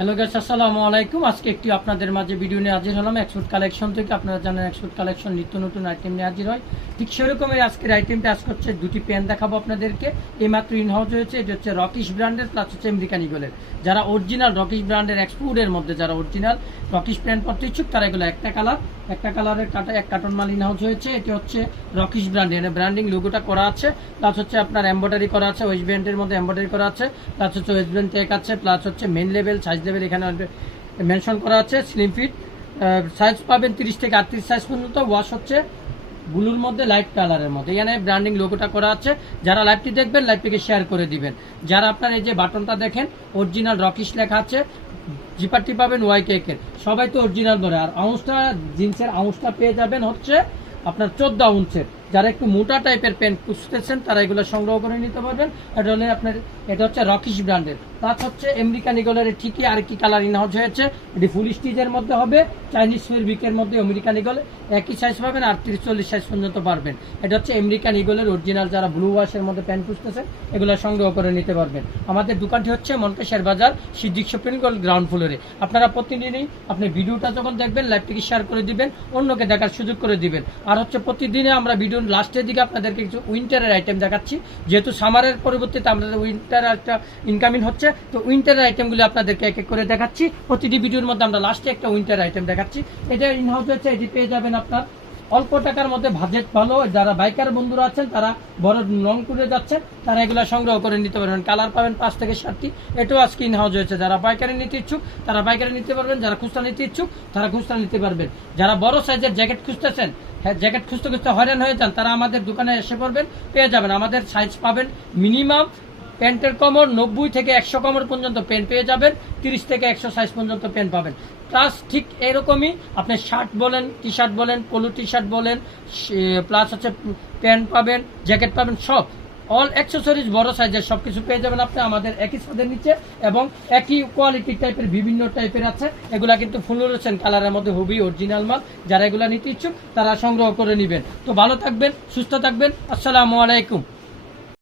Hello guys, আসসালামু আলাইকুম। আজকে একটি আপনাদের মাঝে ভিডিও নিয়ে হাজির হলাম এক্সপোর্ট কালেকশন থেকে। আপনারা জানেন এক্সপোর্ট কালেকশন নিত্য নতুন আইটেম নিয়ে হাজির হয়। ঠিক সেরকমই আজকের আইটেমটা আজকে হচ্ছে দুটি পেন দেখাবো আপনাদেরকে। এইমাত্র ইনহাউস হয়েছে, এটা হচ্ছে রকিশ ব্র্যান্ডের প্লাস হচ্ছে আমেরিকান ইগলের। যারা অরিজিনাল রকিশ ব্র্যান্ডের এক্সপোর্টের মধ্যে যারা অরিজিনাল রকিশ পেন পড়তে ইচ্ছুক তারা এগুলো একটা কালারের এক কার্টন মাল ইনহাউস হয়েছে। এটি হচ্ছে রকিশ ব্র্যান্ড, এখানে ব্র্যান্ডিং লোগোটা করা আছে, প্লাস হচ্ছে আপনার এমব্রয়ডারি করা আছে, ওয়েস্ট ব্যান্ডের মধ্যে এমব্রয়ডারি করা আছে, প্লাস হচ্ছে ওয়েস্ট ব্যান্ড টেক আছে, প্লাস হচ্ছে মেন লেভেল সাইজ লেভেল এখানে মেনশন করা আছে। স্লিম ফিট সাইজ পাবেন 30 থেকে 38 সাইজ পর্যন্ত। ওয়াশ হচ্ছে ব্লুর মধ্যে লাইট কালারের মধ্যে, এখানে ব্র্যান্ডিং লোগোটা করা আছে। যারা লাইভটি দেখবেন লাইভটিকে শেয়ার করে দিবেন। যারা আপনার এই যে বাটনটা দেখেন অরিজিনাল রকিশ লেখা আছে, জিপারটি পাবেন ওয়াই কেকের, সবাই তো অরিজিনাল ধরে। আর আউন্সটা জিন্সের আউন্সটা পেয়ে যাবেন হচ্ছে আপনার 14 আউন্সের। যারা একটু মোটা টাইপের প্যান্ট খুঁজতেছেন তারা এগুলো সংগ্রহ করে নিতে পারবেন। এটা হলে আপনার এটা হচ্ছে রকিশ ব্র্যান্ডের, প্লাস হচ্ছে আমেরিকান ইগলের ঠিকই আর কি কালার ইনহাউস হয়েছে। এটি ফুল স্টিচের মধ্যে হবে, চাইনিজ ফেব্রিকের মধ্যে আমেরিকান ইগল একই সাইজ পাবেন, 38-40 সাইজ পর্যন্ত পারবেন। এটা হচ্ছে আমেরিকান ইগলের অরিজিনাল। যারা ব্লু ওয়াশের মধ্যে প্যান্ট খুঁজতেছেন এগুলো সংগ্রহ করে নিতে পারবেন। আমাদের দোকানটি হচ্ছে মনকেশের বাজার, সিদ্দিক শপিং মল গ্রাউন্ড ফ্লোরে। আপনারা প্রতিদিনই আপনি ভিডিওটা যখন দেখবেন লাইভটিকে শেয়ার করে দিবেন, অন্যকে দেখার সুযোগ করে দিবেন। আর হচ্ছে প্রতিদিনে আমরা ভিডিও লাস্টের দিকে আপনাদেরকে কিছু উইন্টারের আইটেম দেখাচ্ছি, যেহেতু সামারের পরিবর্তিতে আমাদের উইন্টার একটা ইনকামিং হচ্ছে, তো উইন্টারের আইটেমগুলো আপনাদেরকে এক এক করে দেখাচ্ছি। প্রতিটি ভিডিওর মধ্যে আমরা লাস্টে একটা উইন্টার আইটেম দেখাচ্ছি। এটা ইনহাউস হচ্ছে, এটি পেয়ে যাবেন আপনার অল্প টাকার মধ্যে, বাজেট ভালো। যারা বাইকার বন্ধুরা আছেন তারা বড় লং ট্যুরে যাচ্ছেন তারা এগুলো সংগ্রহ করে নিতে পারবেন। কালার পাবেন 5 থেকে 7টি। এটাও আজকে ইনহাউস হয়েছে। যারা বাইকারে নিতে ইচ্ছুক তারা বাইকারে নিতে পারবেন, যারা খুচরা নিতে ইচ্ছুক তারা খুচরা নিতে পারবেন। যারা বড় সাইজের জ্যাকেট খুঁজতেছেন, হ্যাঁ জ্যাকেট খুঁজতে খুঁজতে হয়রান হয়ে যান, তারা আমাদের দোকানে এসে পড়বেন, পেয়ে যাবেন। আমাদের সাইজ পাবেন মিনিমাম প্যান্টের কমর 90 থেকে 100 কমর পর্যন্ত প্যান্ট পেয়ে যাবেন, 30 থেকে 100 সাইজ পর্যন্ত প্যান্ট পাবেন। প্লাস ঠিক এরকমই আপনি শার্ট বলেন, টি শার্ট বলেন, পোলো টি শার্ট বলেন, প্লাস হচ্ছে প্যান্ট পাবেন, জ্যাকেট পাবেন, সব অল অ্যাক্সেসরিজ বড় সাইজের সব কিছু পেয়ে যাবেন আপনি আমাদের একই ছাদের নিচে। এবং একই কোয়ালিটির টাইপের বিভিন্ন টাইপের আছে। এগুলা কিন্তু ফ্লুরোসেন্ট কালারের মধ্যে খুবই অরিজিনাল মাল। যারা এগুলা নিতে ইচ্ছুক তারা সংগ্রহ করে নেবেন। তো ভালো থাকবেন, সুস্থ থাকবেন। আসসালামু আলাইকুম।